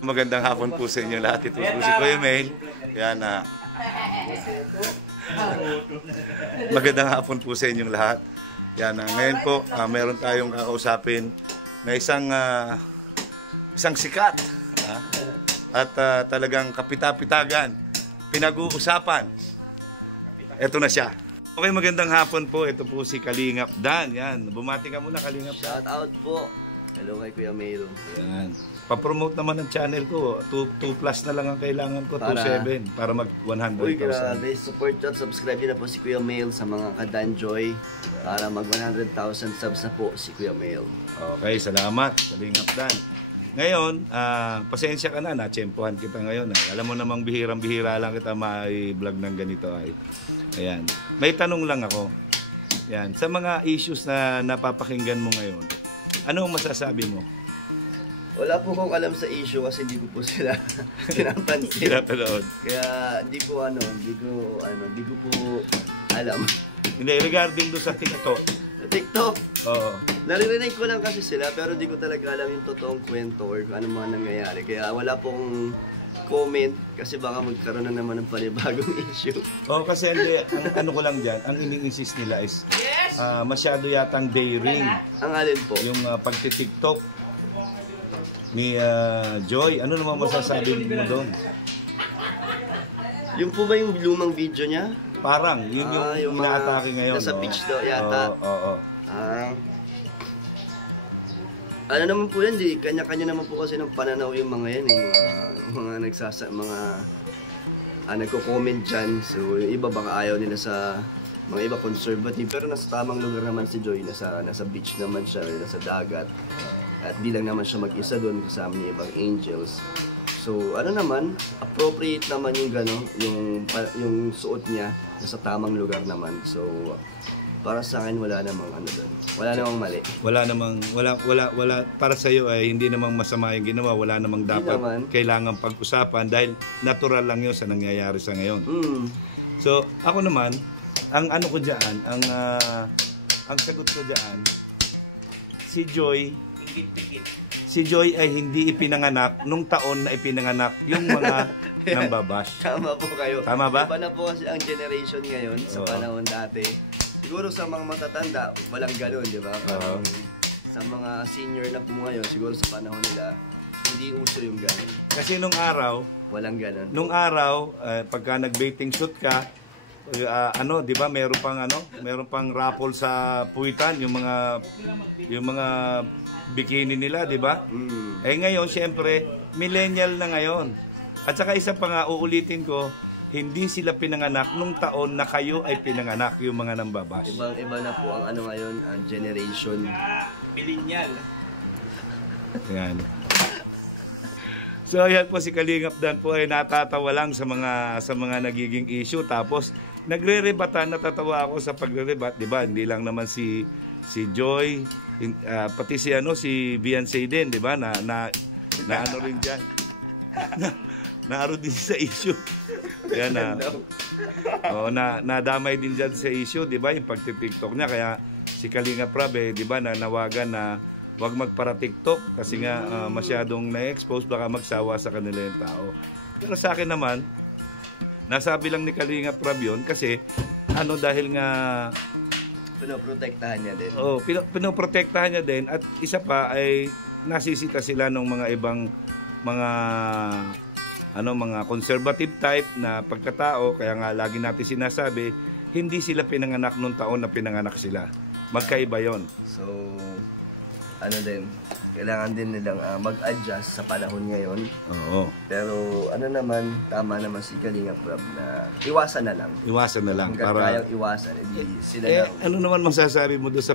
Magandang hapon po sa inyo lahat. Ito po si Kuya Mail. Yan na. Magandang hapon po sa inyong lahat. Yan na. Ngayon po, meron tayong kakausapin na isang sikat. At talagang kapita-pitagan. Pinag-uusapan. Ito na siya. Okay, magandang hapon po. Ito po si Kalingap Dan. Yan. Bumati ka muna, Kalingap Dan. Shout out po. Hello kay Kuya Mail. Yan. Pa-promote naman ng channel ko. 2 plus na lang ang kailangan ko. 2.7 para mag 100,000. Uy, grabe. Support at subscribe nyo na po si Kuya Mail sa mga kadanjoy para mag 100,000 subs na po si Kuya Mail. Okay, salamat. Kalingap Dan. Ngayon, pasensya ka na. Natsyempohan kita ngayon. Alam mo namang bihirang-bihira lang kita ma-vlog ng ganito. Ayan. May tanong lang ako. Yan. Sa mga issues na napapakinggan mo ngayon, ano ang masasabi mo? Wala po kong alam sa issue kasi hindi ko po sila pinapansin. Kaya hindi ko po alam. Hindi, regarding doon sa TikTok. Sa TikTok? Oo. Naririnig ko lang kasi sila pero hindi ko talaga alam yung totoong kwento or ano mga nangyayari. Kaya wala pong comment kasi baka magkaroon na naman ng panibagong issue. Oo, kasi hindi, ang ko lang dyan, ang ini-insist nila is masyado yatang daring. Ang alin po? Yung pagti-TikTok ni Joy. Ano naman masasabi mo doon? Yung po ba yung lumang video niya? Parang, yun yung ina-atake ngayon. Nasa beach daw yata. Oo. Ano naman po yan, kanya-kanya naman po kasi ng pananaw yung mga yan, nagko-comment dyan. So yung iba baka ayaw nila sa mga iba conservative, pero nasa tamang lugar naman si Joy, nasa beach naman siya, nasa dagat. At di lang naman siya mag-isa doon kasama niya ibang angels. So ano naman, appropriate naman yung yung suot niya, nasa tamang lugar naman. So para sa akin wala namang doon. Wala namang mali. Wala para sa iyo ay hindi namang masama yung ginawa, wala namang dapat kailangan pag-usapan dahil natural lang 'yun sa nangyayari sa ngayon. So ako naman, ang ano ko diyan, ang sagot ko diyan, si Joy ay hindi ipinanganak nung taon na ipinanganak yung mga nambabash. Tama po kayo. Tama ba? Iba na po kasi ang generation ngayon sa panahon dati. Siguro sa mga matatanda, walang gano'n, di ba? Sa mga senior na po ngayon, siguro sa panahon nila, hindi uso yung gano'n. Kasi nung araw, walang gano'n. Nung araw, pagka nag-baiting shoot ka, di ba, meron pang raffle sa puwitan, yung mga bikini nila, di ba? Eh ngayon, syempre, millennial na ngayon. At saka isa pa nga, uulitin ko, hindi sila pinanganak nung taon na kayo ay pinanganak, yung mga nambabash. Ibang-iba na po ang ngayon, ang generation. Millennial. Yan. So ayan po, si Kalingap Dan po ay natatawa lang sa mga nagiging issue. Tapos nagre-rebatan, natatawa ako sa pagre-rebat, di ba? Hindi lang naman si Joy, pati si Beyonce din, di ba? Na ano rin diyan. Naaro din sa issue. Yan nadamay din diyan sa issue, di ba? Yung pagti-TikTok niya, kaya si Kalingap Rab, di ba, nawagan na wag magpara-TikTok kasi nga masyadong na-expose, baka magsawa sa kanila yung tao. Pero sa akin naman, nasabi lang ni Kalingap Rab yun kasi dahil nga pinoprotektahan niya din. Pinoprotektahan niya din at isa pa ay nasisita sila ng mga ibang mga conservative type na pagkatao, kaya nga lagi natin sinasabi, hindi sila pinanganak nung taon na pinanganak sila. Magkaiba 'yon. So kailangan din nilang mag-adjust sa panahon ngayon. Oo. Pero tama naman si Kalingap Rab na iwasan na lang. Para kayang iwasan, sila lang. Ano naman masasabi mo doon sa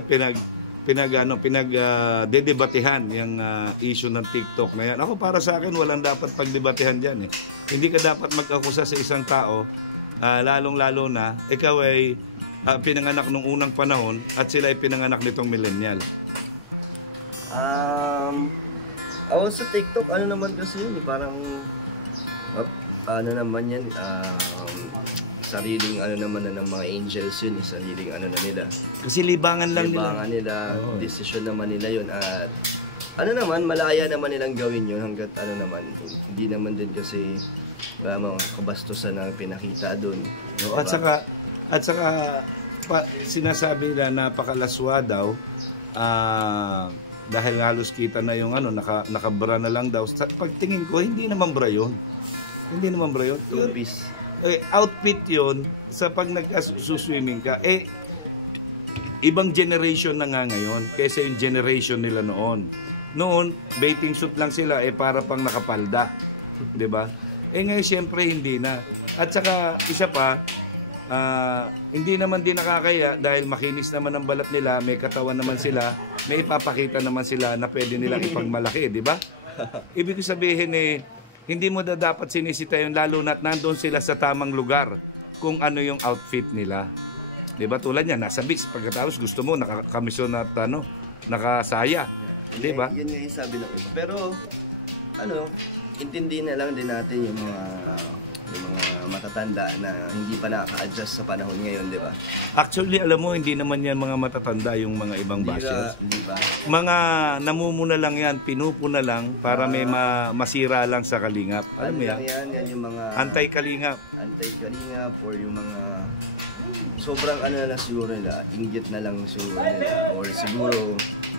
dedebatehan yung issue ng TikTok na yan? Ako, para sa akin, walang dapat pagdebatehan dyan. Hindi ka dapat mag-akusa sa isang tao, lalong-lalo na ikaw ay pinanganak nung unang panahon at sila ay pinanganak nitong millennial. Sa TikTok, naman kasi yun, parang sariling naman na ng mga angels yun, sariling na nila. Kasi libangan lang nila. Decision naman nila yun at ano naman, malaya naman nilang gawin yun hanggat ano naman, hindi naman din kasi wala mga kabastusan na pinakita doon. No, at saka sinasabi nila napakalaswa daw dahil halos kita na yung nakabra na lang daw. Pagtingin ko, hindi naman bra yun. Hindi naman bra yun. Two-piece. Outfit yun sa pag nagsuswimming ka. Ibang generation na nga ngayon kaysa yung generation nila noon. Noon, bathing suit lang sila para pang nakapalda. 'Di ba? Ngayon syempre hindi na. At saka isa pa, hindi naman din nakakaya dahil makinis naman ang balat nila, may katawan naman sila, may ipapakita naman sila na pwede nilang ipagmalaki, 'di ba? Ibig sabihin hindi mo dapat sinisita yun lalo na't nandoon sila sa tamang lugar kung ano yung outfit nila. 'Di ba? Tulad niya, nasa beach pagkatapos gusto mo nakakamisyon at nakasaya. 'Di ba? Yun nga yung sabi ng iba. Pero intindihin na lang din natin yung mga matatanda na hindi pa nakaka-adjust sa panahon ngayon, 'di ba? Actually, alam mo, hindi naman yan mga matatanda yung mga ibang bashers. Hindi ba? Mga namumuna lang yan, pinupuna lang para may masira lang sa kalingap. Alam mo yan? Yan yung mga Anti-kalingap. Anti-kalingap or yung mga sobrang na lang siguro nila, inggit na lang siguro nila or siguro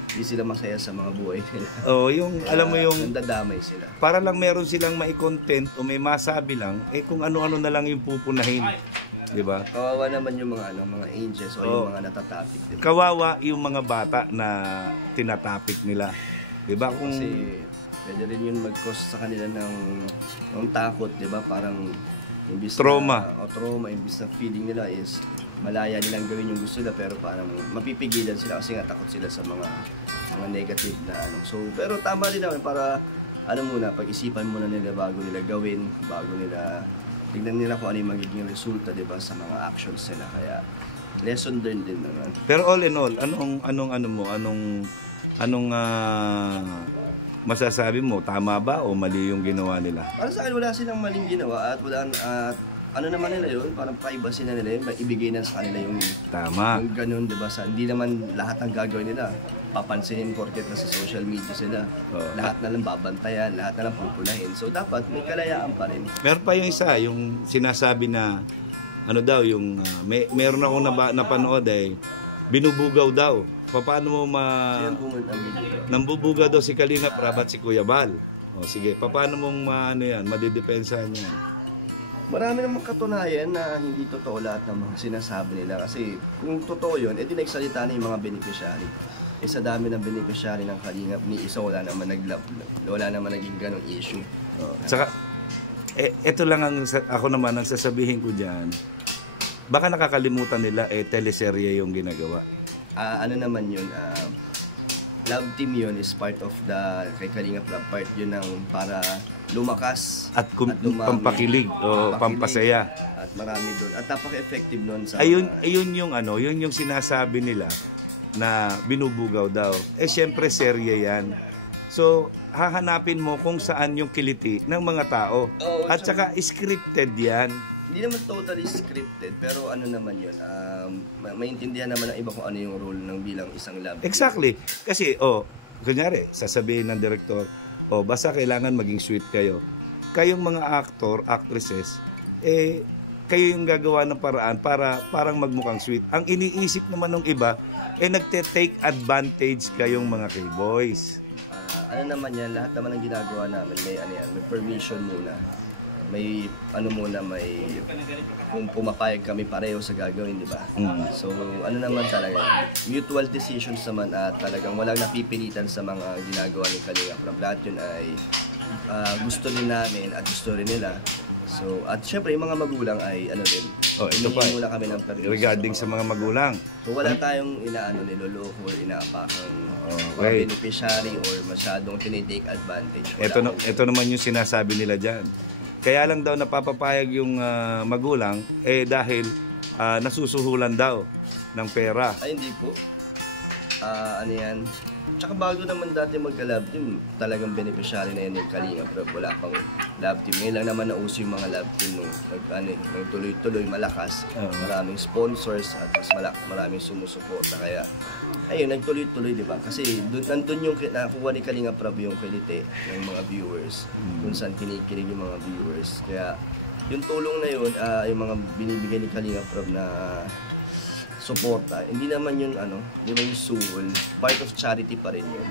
hindi sila masaya sa mga buhay nila. Yung alam mo yung nandadamay sila. Para lang meron silang mai-content o may masabi lang, kung ano-ano na lang yung pupunahin. 'Di ba? Kawawa naman yung mga mga angels o yung mga natatapik, diba? Kawawa yung mga bata na tinatapik nila. 'Di ba? Kasi pwede rin yun mag-cause sa kanila ng takot, 'di ba? Parang imbis trauma. Trauma, imbis na feeling nila is malaya nilang gawin yung gusto nila pero parang mapipigilan sila kasi nga takot sila sa mga negative na So, pero tama din naman para muna, pag-isipan muna nila bago nila gawin, bago nila tignan nila kung ano yung magiging resulta, 'di ba, sa mga actions nila. Kaya lesson learned din naman. Pero all in all, anong masasabi mo, tama ba o mali yung ginawa nila? Para sa akin, wala silang maling ginawa at wala naman nila yun, parang privacy na nila yun, ibigay na sa kanila yung tama. Yung ganun, 'di ba? Hindi naman lahat ng gagawin nila papansinin porket na sa social media sila. Lahat na lang babantayan, lahat na lang pupunahin. So dapat may kalayaan pa rin. Meron pa yung isa, yung sinasabi na yung meron akong napanood binubugaw daw. Paano mo nambubuga daw si Kalinga Prab at si Kuya Bal. Sige, paano mong madidepensahan yan? Marami namang katunayan na hindi totoo lahat ng mga sinasabi nila. Kasi kung totoo yun, di nagsalita na yung mga beneficiary. Sa dami ng beneficiary ng Kalingap, ni isa wala naman naging ganong issue. Saka, ito lang ako naman ang sasabihin ko dyan. Baka nakakalimutan nila teleserye yung ginagawa. Naman yun, Love Team yun is part of the kay Kalingap Love part yun ng para lumakas at pampakilig o pampasaya. At marami doon. At napaka-effective noon sa ayun yung sinasabi nila na binubugaw daw. Syempre serye yan. So, hahanapin mo kung saan yung kiliti ng mga tao. At saka scripted yan. Hindi naman totally scripted, pero naman yun, maintindihan naman ng iba kung ano yung role ng bilang isang love. Exactly. Kasi, kunyari, sasabihin ng direktor, basta kailangan maging sweet kayo. Kayong mga actor, actresses, kayo yung gagawa ng paraan para parang magmukhang sweet. Ang iniisip naman ng iba, nagte-take advantage kayong mga K-boys. Naman yan, lahat naman ng ginagawa namin, may permission muna. May kung pumapayag kami pareho sa gagawin, di ba? So, naman talaga, mutual decisions naman at talagang walang napipilitan sa mga ginagawa ni Kalingap Prab. Lahat yun ay gusto din namin at gusto rin nila. So, at syempre, yung mga magulang ay rin. Ito pa. Muna kami ng permission regarding sa mga magulang. So, wala tayong niloloko or inaapakang mga beneficiary or masyadong tinitake advantage. Ito naman yung sinasabi nila dyan. Kaya lang daw napapapayag yung magulang dahil nasusuhulan daw ng pera. Ay, hindi po. Tsaka bago naman dati magka-love team, talagang beneficiary na yan yung Kalinga Prab. Wala pang love team. Ngayon lang naman nauso yung mga love team nung tuloy-tuloy, malakas. Maraming sponsors at mas maraming sumusuporta. Kaya, ayun, nagtuloy-tuloy, di ba? Kasi nandun yung nakuha ni Kalinga Prab yung kilite ng mga viewers. Kung saan kinikilig yung mga viewers. Kaya, yung tulong na yun, yung mga binibigay ni Kalinga Prab na suporta, hindi naman yun hindi naman yung suwol, part of charity pa rin yun.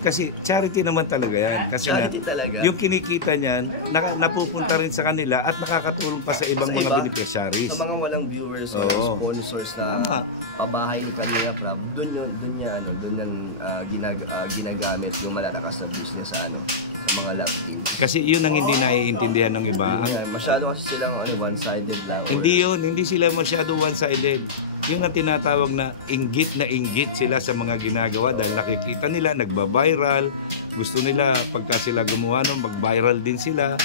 Kasi charity naman talaga yan. Kasi charity talaga. Yung kinikita niyan, napupunta rin sa kanila at nakakatulong pa sa ibang mga beneficiaries. Sa mga walang viewers o sponsors na pabahay ni Kalinga Prab, doon ginagamit yung malalakas na business sa mga love team. Kasi yun ang hindi naiintindihan ng iba. Masyado kasi silang one-sided lang. Hindi sila masyado one-sided. Yung na tinatawag na inggit sila sa mga ginagawa dahil nakikita nila, nagba-viral. Gusto nila pagka sila gumawa mag-viral din sila.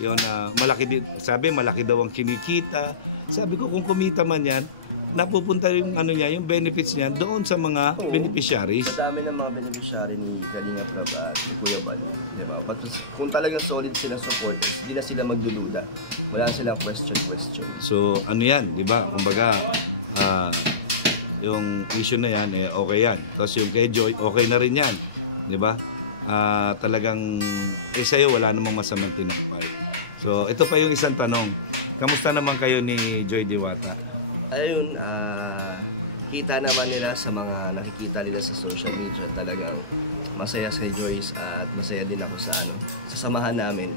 Yun, malaki daw ang kinikita. Sabi ko, kung kumita man yan, napupunta yung yung benefits niya doon sa mga beneficiaries. Sa dami ng mga beneficiary ni Kalinga Prab at ni Kuya Bal, di ba? Kung talagang solid sila supporters, hindi na sila magdududa. Wala silang question. So, yan, di ba? Kumbaga, yung issue na yan, okay yan. Tapos yung kay Joy, okay na rin yan. Di ba? Talagang, sa'yo, wala namang masamang tinapay. So, ito pa yung isang tanong. Kamusta naman kayo ni Joy Diwata? Ayun, kita naman nila sa mga nakikita nila sa social media, talagang masaya si Joyce at masaya din ako sa samahan namin.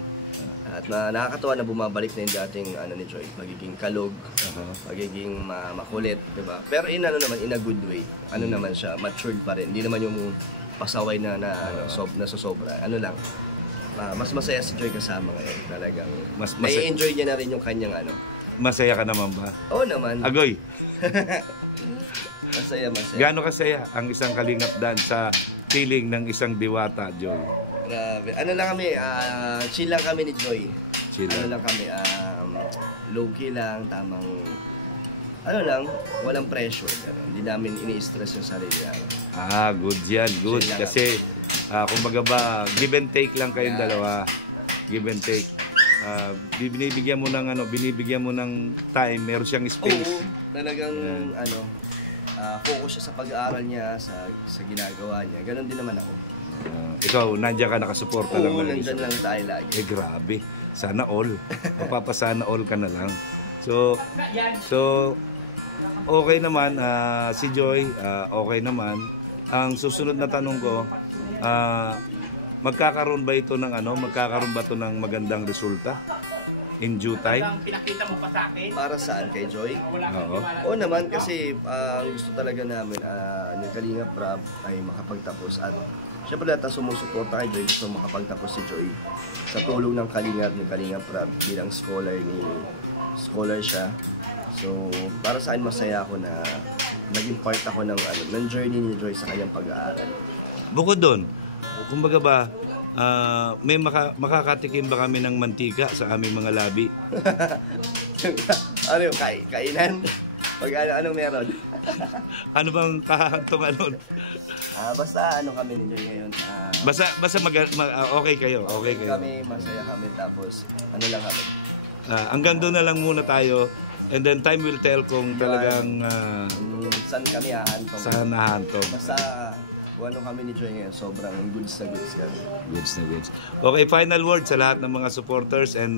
At nakakatuwa na bumabalik na yung dating ni Joy, magiging kalog, magiging makulit, diba? Pero in a good way. Naman siya, matured pa rin. Hindi naman yung pasaway na nasusobra. Mas masaya si Joy kasama ngayon. Talagang nai-enjoy niya na rin yung kanyang Masaya ka naman ba? Oo naman. Agoy. Masaya. Gaano kasaya ang isang kalingap dan sa feeling ng isang diwata, Joy? Grabe. Lang kami, chill lang kami ni Joy. Chill lang kami, low-key lang, tamang, walang pressure. Hindi namin ini-stress yung sarili. Good yan, good. Kasi, kumbaga ba, give and take lang kayong dalawa. Give and take. Binibigyan mo ng time, meron siyang space. Oo, talagang focus siya sa pag-aaral niya, sa ginagawa niya. Ganon din naman ako. Ikaw, nandiyan ka nakasuporta lang. Oo, nandyan lang tayo lagi. Grabe. Sana all. Mapapasana all ka na lang. So okay naman, si Joy, okay naman. Ang susunod na tanong ko, magkakaroon ba ito ng magandang resulta in due time? Pinakita mo pa sa akin. Para saan? Kay Joy? Oo naman, kasi gusto talaga namin ni Kalinga Prab ay makapagtapos. At syempre lahat sumusuporta kay Joy, gusto makapagtapos si Joy. Sa tulong ng Kalinga Prab bilang scholar siya. So, para saan masaya ako na naging part ako ng journey ni Joy sa kanyang pag-aaral. Bukod doon, kumbaga ba, may makakatikim ba kami ng mantika sa aming mga labi? Yung kainan? Pag anong meron? Ano bang kahantong Basta kami ninyo ngayon. Basta okay kayo. Okay kayo. Kami, masaya kami, tapos lang kami. Hanggang doon na lang muna tayo. And then time will tell kung talagang saan kami hahantong. Saan nahantong. Basta kami ni Joy ngayon, sobrang goods na goods kami. Goods na goods. Okay, final word sa lahat ng mga supporters and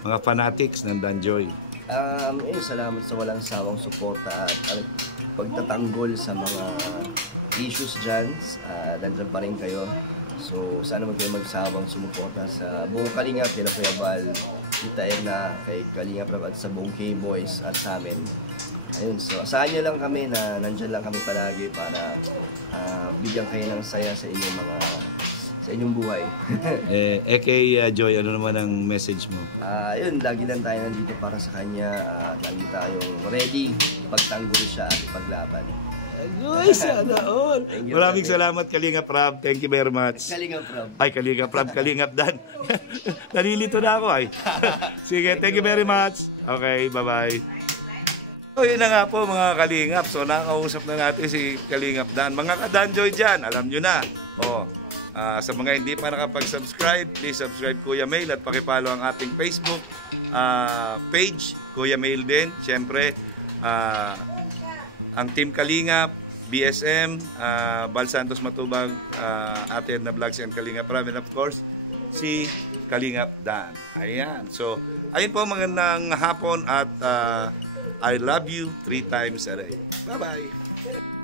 mga fanatics ng Dan Joy. Salamat sa walang sawang suporta at pagtatanggol sa mga issues dyan. Nandiyan pa rin kayo. So, sana kayo magsawang sumuporta sa buong Kalingap, kay Kuya Bal, Tita Edna, kay Kalingap at sa buong K-Boys at sa amin. Ayun, so asahan niyo lang kami na nandyan lang kami palagi para bigyan kayo ng saya sa inyong buhay. Kay Joy, ano naman ang message mo? Yun, lagi lang tayo nandito para sa kanya. Lagi tayong ready ipagtanggol siya at ipaglaban. Ay, sana all. Maraming salamat, Kalinga Prab. Thank you very much. Kalinga Prab. Ay, Kalinga Prab, Kalingap Dan. Nalilito na ako ay. Sige, thank you very much. Okay, bye-bye. So yun na nga po mga Kalingap. So nakakausap na natin si Kalingap Dan. Mga kadanjoy dyan, alam nyo na. Sa mga hindi pa nakapag-subscribe, please subscribe Kuya Mail at pakipalo ang ating Facebook page, Kuya Mail din. Siyempre, ang Team Kalingap, BSM, Bal Santos Matubag, Ate Edna Vlogs and Kalingap Ram, and of course, si Kalingap Dan. Ayan. So, ayun po, magandang hapon at I love you 3 times a day. Bye-bye!